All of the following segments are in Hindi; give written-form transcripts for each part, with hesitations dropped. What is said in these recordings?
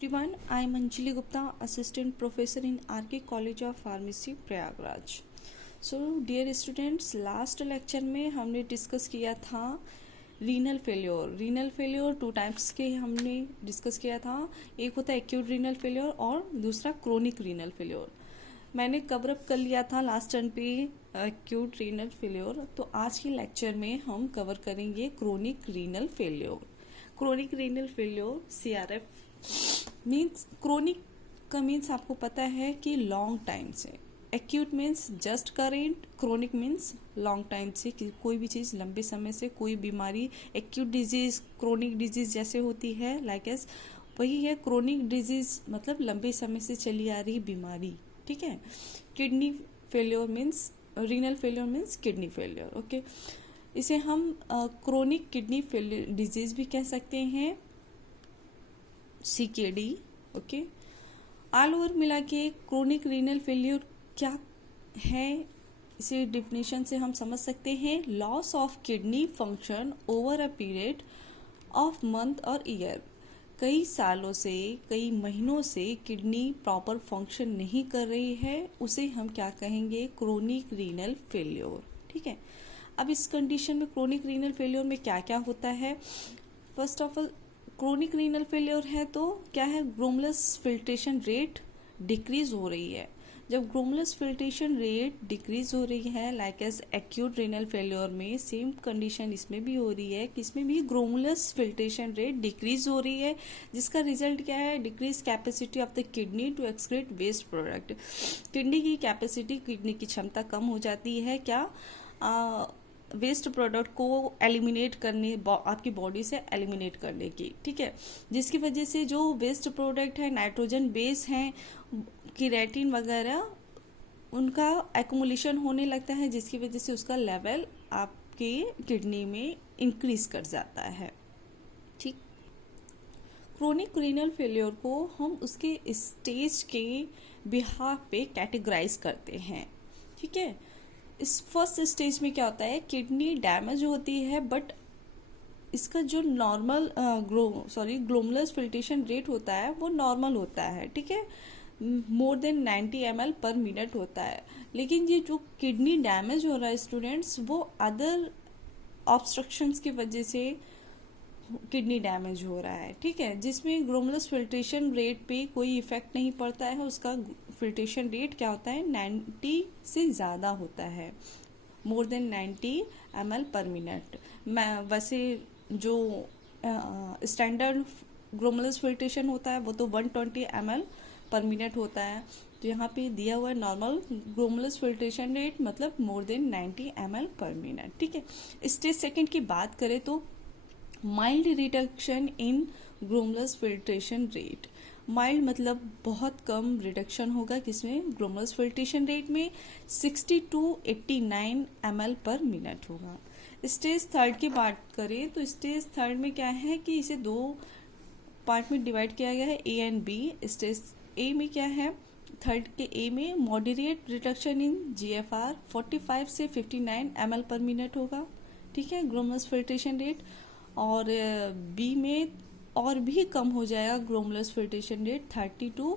Everyone, I am Anjali Gupta, Assistant Professor in RK College of Pharmacy, Prayagraj. So dear students, last lecture में हमने डिस्कस किया था renal failure. Renal failure two types के हमने डिस्कस किया था। एक होता है एक्यूट रीनल फेल्योर और दूसरा क्रोनिक रीनल फेल्योर। मैंने कवर अप कर लिया था लास्ट टर्न पे एक्यूट रीनल फेल्योर। तो आज के लेक्चर में हम कवर करेंगे chronic renal failure. Chronic renal failure CRF means chronic का मीन्स आपको पता है कि लॉन्ग टाइम से। Acute means just current, chronic means long time से, कोई भी चीज़ लंबे समय से, कोई बीमारी एक्यूट डिजीज क्रोनिक डिजीज जैसे होती है लाइक एस, वही है क्रोनिक डिजीज मतलब लंबे समय से चली आ रही बीमारी। ठीक है। Kidney failure means renal failure means kidney failure. Okay, इसे हम क्रोनिक किडनी फेल्योर डिजीज भी कह सकते हैं, CKD। ओके, ऑल ओवर मिला के क्रोनिक रीनल फेल्योर क्या है, इसे डिफिनेशन से हम समझ सकते हैं, loss of kidney function over a period of month और ईयर। कई सालों से, कई महीनों से किडनी प्रॉपर फंक्शन नहीं कर रही है, उसे हम क्या कहेंगे, क्रोनिक रीनल फेल्योर। ठीक है। अब इस कंडीशन में क्रोनिक रीनल फेल्योर में क्या क्या होता है। First of all, chronic renal failure है तो क्या है, ग्लोमेरुलस फिल्ट्रेशन रेट डिक्रीज हो रही है। जब ग्लोमेरुलस फिल्ट्रेशन रेट डिक्रीज हो रही है like as acute renal failure में, सेम कंडीशन इसमें भी हो रही है कि इसमें भी ग्लोमेरुलस फिल्ट्रेशन रेट डिक्रीज हो रही है, जिसका रिजल्ट क्या है, decrease capacity of the kidney to excrete waste product. Kidney की कैपेसिटी, किडनी की क्षमता कम हो जाती है क्या, वेस्ट प्रोडक्ट को एलिमिनेट करने, आपकी बॉडी से एलिमिनेट करने की। ठीक है। जिसकी वजह से जो वेस्ट प्रोडक्ट है, नाइट्रोजन बेस हैं, केराटिन वगैरह, उनका एक्युमुलेशन होने लगता है, जिसकी वजह से उसका लेवल आपके किडनी में इंक्रीज कर जाता है। ठीक। क्रोनिक रीनल फेल्योर को हम उसके स्टेज के बिहाफ पे कैटेगराइज करते हैं। ठीक है। इस फर्स्ट स्टेज में क्या होता है, किडनी डैमेज होती है बट इसका जो नॉर्मल ग्लोमेरुलस फिल्ट्रेशन रेट होता है वो नॉर्मल होता है। ठीक है, मोर देन 90 ml पर मिनट होता है। लेकिन ये जो किडनी डैमेज हो रहा है स्टूडेंट्स, वो अदर ऑब्स्ट्रक्शंस की वजह से किडनी डैमेज हो रहा है। ठीक है, जिसमें ग्लोमेरुलस फिल्ट्रेशन रेट पे कोई इफेक्ट नहीं पड़ता है, उसका फिल्ट्रेशन रेट क्या होता है, 90 से ज़्यादा होता है, मोर देन 90 ml पर मिनट। वैसे जो स्टैंडर्ड ग्लोमेरुलस फिल्ट्रेशन होता है वो तो 120 ml पर मिनट होता है। तो यहाँ पे दिया हुआ है नॉर्मल ग्लोमेरुलस फिल्ट्रेशन रेट मतलब मोर देन 90 ml पर मिनट। ठीक है। स्टेज सेकंड की बात करें तो mild reduction in glomerulus filtration rate. Mild मतलब बहुत कम रिडक्शन होगा, किसमें, ग्लोमेरुलस फिल्ट्रेशन रेट में 60 to 89 ml पर मिनट होगा। स्टेज थर्ड की बात करें तो स्टेज थर्ड में क्या है कि इसे दो पार्ट में डिवाइड किया गया है, A and B। Stage A में क्या है, थर्ड के A में मॉडरेट रिडक्शन इन GFR 45 से 59 ml पर मिनट होगा। ठीक है, ग्लोमेरुलस फिल्ट्रेशन रेट। और B में और भी कम हो जाएगा glomerulus filtration rate, 30 to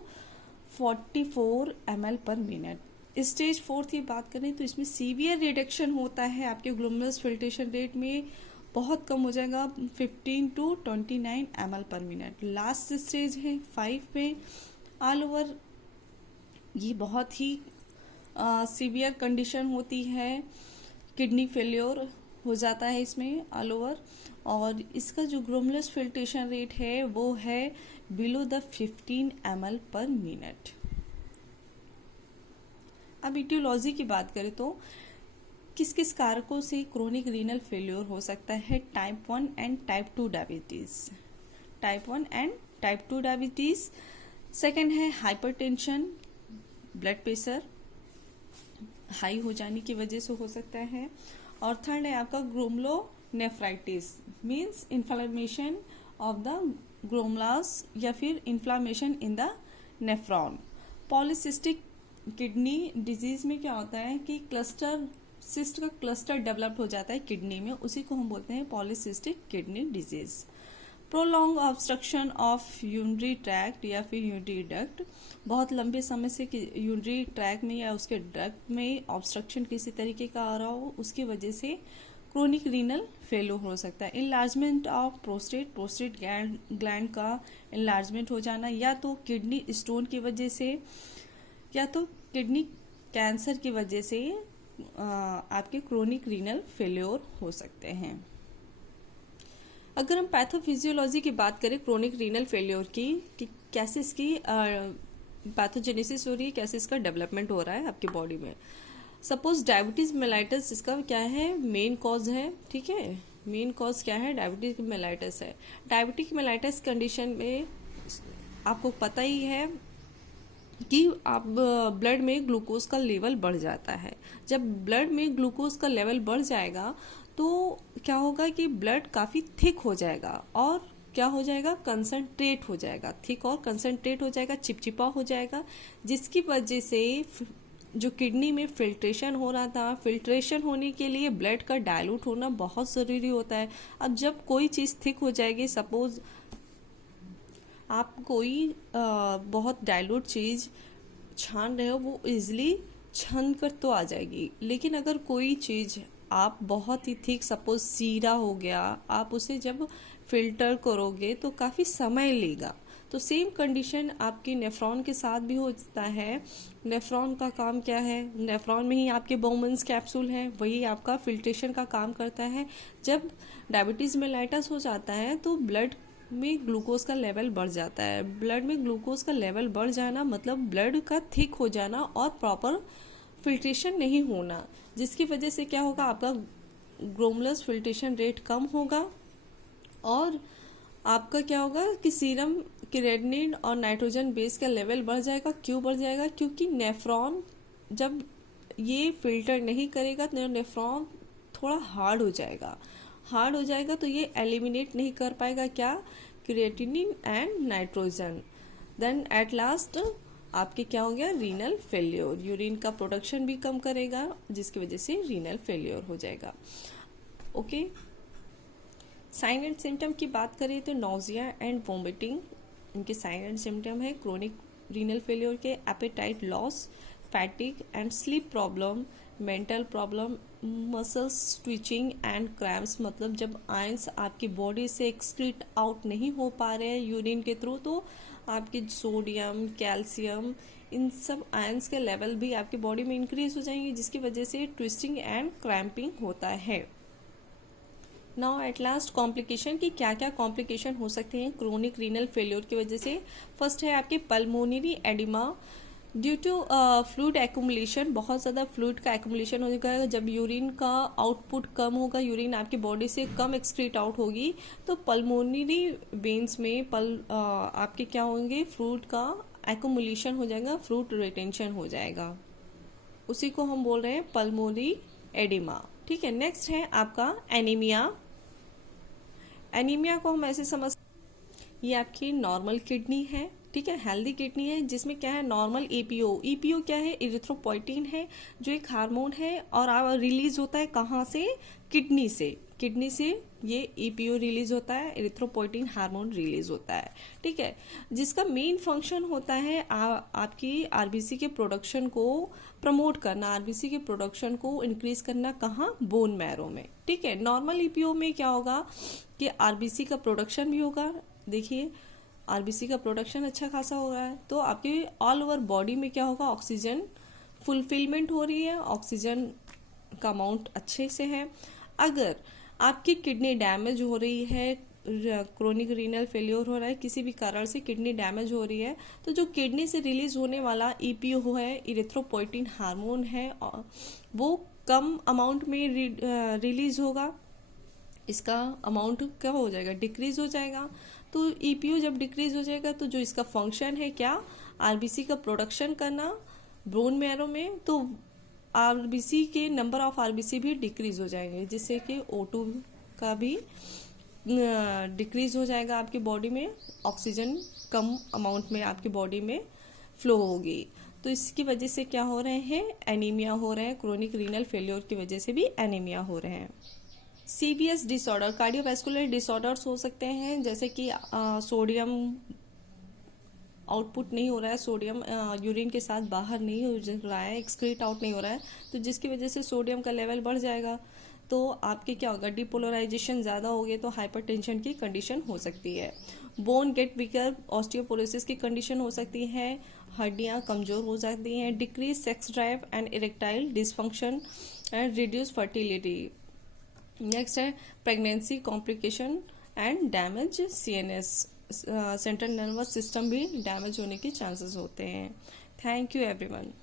44 ml पर मिनट। स्टेज फोर्थ की बात करें तो इसमें सीवियर रिडक्शन होता है, आपके ग्लोमेरुलस फिल्ट्रेशन रेट में बहुत कम हो जाएगा, 15 to 29 ml पर मिनट। लास्ट स्टेज है 5 में, ऑल ओवर ये बहुत ही सीवियर कंडीशन होती है, किडनी फेल्योर हो जाता है इसमें ऑल ओवर। और इसका जो ग्लोमेरुलस फिल्ट्रेशन रेट है वो है बिलो द 15 ml पर मिनट। अब इटियोलॉजी की बात करें तो किस किस कारकों से क्रोनिक रीनल फेल्योर हो सकता है, type 1 and type 2 diabetes. Type 1 and type 2 diabetes. Second है हाइपरटेंशन, ब्लड प्रेशर हाई हो जाने की वजह से हो सकता है। और थर्ड है आपका glomerulonephritis, means inflammation of the glomerulus या फिर inflammation in the nephron. Polycystic kidney disease में क्या होता है कि सिस्ट का क्लस्टर डेवलप हो जाता है किडनी में, उसी को हम बोलते हैं polycystic kidney disease. Prolong obstruction of urinary tract या फिर यूरिनरी डक्ट, बहुत लंबे समय से यूरिनरी ट्रैक में या उसके डक्ट में ऑब्स्ट्रक्शन किसी तरीके का आ रहा हो, उसकी वजह से क्रोनिक रीनल फेल्योर हो सकता है। इनलार्जमेंट ऑफ प्रोस्टेट ग्लैंड का इनलार्जमेंट हो जाना, या तो किडनी स्टोन की वजह से या तो किडनी कैंसर की वजह से आपके क्रोनिक रीनल फेल्योर हो सकते हैं। अगर हम पैथोफिजियोलॉजी की बात करें क्रोनिक रीनल फेल्योर की, कि कैसे इसकी पैथोजेनेसिस हो रही है, कैसे इसका डेवलपमेंट हो रहा है आपकी बॉडी में। सपोज डायबिटीज मेलाइटस इसका क्या है, मेन कॉज है, ठीक है। मेन कॉज क्या है, डायबिटीज मेलाइटस है। डायबिटिक मेलाइटस कंडीशन में आपको पता ही है कि आप ब्लड में ग्लूकोज का लेवल बढ़ जाता है। जब ब्लड में ग्लूकोज का लेवल बढ़ जाएगा तो क्या होगा कि ब्लड काफ़ी थिक हो जाएगा और क्या हो जाएगा, कंसंट्रेट हो जाएगा, थिक और कंसंट्रेट हो जाएगा, चिपचिपा हो जाएगा, जिसकी वजह से जो किडनी में फिल्ट्रेशन हो रहा था, फिल्ट्रेशन होने के लिए ब्लड का डाइल्यूट होना बहुत ज़रूरी होता है। अब जब कोई चीज़ थिक हो जाएगी, सपोज आप कोई बहुत डाइल्यूट चीज़ छान रहे हो, वो इजीली छन कर तो आ जाएगी, लेकिन अगर कोई चीज़ आप बहुत ही थिक, सपोज सीरा हो गया, आप उसे जब फिल्टर करोगे तो काफ़ी समय लेगा। तो सेम कंडीशन आपकी नेफ्रॉन के साथ भी होता है। नेफ्रॉन का काम क्या है, नेफ्रॉन में ही आपके बोमन्स कैप्सूल है, वही आपका फिल्ट्रेशन का काम करता है। जब डायबिटीज़ मेलाइटस हो जाता है तो ब्लड में ग्लूकोज का लेवल बढ़ जाता है। ब्लड में ग्लूकोज का लेवल बढ़ जाना मतलब ब्लड का थिक हो जाना और प्रॉपर फिल्ट्रेशन नहीं होना, जिसकी वजह से क्या होगा, आपका ग्लोमेरुलर फिल्ट्रेशन रेट कम होगा और आपका क्या होगा कि सीरम क्रिएटिनिन और नाइट्रोजन बेस का लेवल बढ़ जाएगा। क्यों बढ़ जाएगा, क्योंकि नेफ्रॉन जब ये फिल्टर नहीं करेगा तो नेफ्रॉन थोड़ा हार्ड हो जाएगा तो ये एलिमिनेट नहीं कर पाएगा क्या, creatinine and nitrogen. Then at last आपके क्या हो गया, रीनल फेल्योर, यूरिन का प्रोडक्शन भी कम करेगा, जिसकी वजह से रीनल फेल्योर हो जाएगा। ओके, साइन एंड सिम्टम की बात करें तो नोजिया एंड वोमिटिंग इनके साइन एंड सिम्टम है क्रोनिक रीनल फेल्योर के। Apatite loss, फैटिक and sleep problem, mental problem, muscles twitching and cramps, मतलब जब आयंस आपकी बॉडी से एक्सक्रीट आउट नहीं हो पा रहे हैं यूरिन के थ्रू, तो आपके सोडियम, कैल्शियम, इन सब आयंस के लेवल भी आपकी बॉडी में इंक्रीज हो जाएंगे, जिसकी वजह से ट्विस्टिंग एंड क्रैम्पिंग होता है। नाउ एट लास्ट कॉम्प्लिकेशन की क्या क्या कॉम्प्लिकेशन हो सकते हैं क्रोनिक रीनल फेल्योर की वजह से। फर्स्ट है आपके pulmonary oedema due to fluid accumulation, बहुत ज़्यादा फ्लूइड का एक्यूमुलेशन हो जाएगा। जब यूरिन का आउटपुट कम होगा, यूरिन आपकी बॉडी से कम एक्सक्रीट आउट होगी, तो पल्मोनरी वेन्स में आपके क्या होंगे, फ्लूइड का एक्यूमुलेशन हो जाएगा, फ्लूइड रिटेंशन हो जाएगा, उसी को हम बोल रहे हैं पल्मोनरी एडिमा। ठीक है, नेक्स्ट है आपका एनीमिया। एनीमिया को हम ऐसे समझ, ये आपकी नॉर्मल किडनी है, ठीक है, हेल्दी किडनी है, जिसमें क्या है, नॉर्मल ईपीओ क्या है, इरिथ्रोपोइटिन है, जो एक हार्मोन है और रिलीज होता है कहाँ से, किडनी से ये ईपीओ रिलीज होता है, इरिथ्रोपोइटिन हार्मोन रिलीज होता है, ठीक है, जिसका मेन फंक्शन होता है आपकी आरबीसी के प्रोडक्शन को प्रमोट करना, आरबीसी के प्रोडक्शन को इंक्रीज करना, कहाँ, बोन मैरो में, ठीक है। नॉर्मल ईपीओ में क्या होगा कि आरबीसी का प्रोडक्शन भी होगा, देखिए आरबीसी का प्रोडक्शन अच्छा खासा हो रहा है, तो आपके ऑल ओवर बॉडी में क्या होगा, ऑक्सीजन फुलफिलमेंट हो रही है, ऑक्सीजन का अमाउंट अच्छे से है। अगर आपकी किडनी डैमेज हो रही है, क्रोनिक रीनल फेल्योर हो रहा है, किसी भी कारण से किडनी डैमेज हो रही है, तो जो किडनी से रिलीज होने वाला ईपीओ है, इरिथ्रोपोइटिन हार्मोन है, वो कम अमाउंट में रिलीज होगा, इसका अमाउंट क्या हो जाएगा, डिक्रीज हो जाएगा। तो ईपीओ जब डिक्रीज हो जाएगा तो जो इसका फंक्शन है क्या, आरबीसी का प्रोडक्शन करना बोन मैरो में, तो आरबीसी के नंबर ऑफ आरबीसी भी डिक्रीज हो जाएंगे, जिससे कि O2 का भी डिक्रीज हो जाएगा आपकी बॉडी में, ऑक्सीजन कम अमाउंट में आपकी बॉडी में फ्लो होगी। तो इसकी वजह से क्या हो रहे हैं, एनीमिया हो रहे हैं, क्रोनिक रीनल फेल्योर की वजह से भी एनीमिया हो रहे हैं। सीवीएस डिसऑर्डर, कार्डियोवैस्कुलर डिसऑर्डर्स हो सकते हैं, जैसे कि सोडियम आउटपुट नहीं हो रहा है, सोडियम यूरिन के साथ बाहर नहीं हो रहा है, एक्सक्रीट आउट नहीं हो रहा है, तो जिसकी वजह से सोडियम का लेवल बढ़ जाएगा, तो आपके क्या होगा, डिपोलराइजेशन ज़्यादा हो गई तो हाइपरटेंशन की कंडीशन हो सकती है। बोन गेट वीकर, ऑस्टियोपोरोसिस की कंडीशन हो सकती है, हड्डियां कमजोर हो जाती हैं, decrease sex drive and erectile dysfunction and reduce fertility. Next है pregnancy complication and damage CNS, central nervous system भी डैमेज होने के चांसेस होते हैं। Thank you everyone.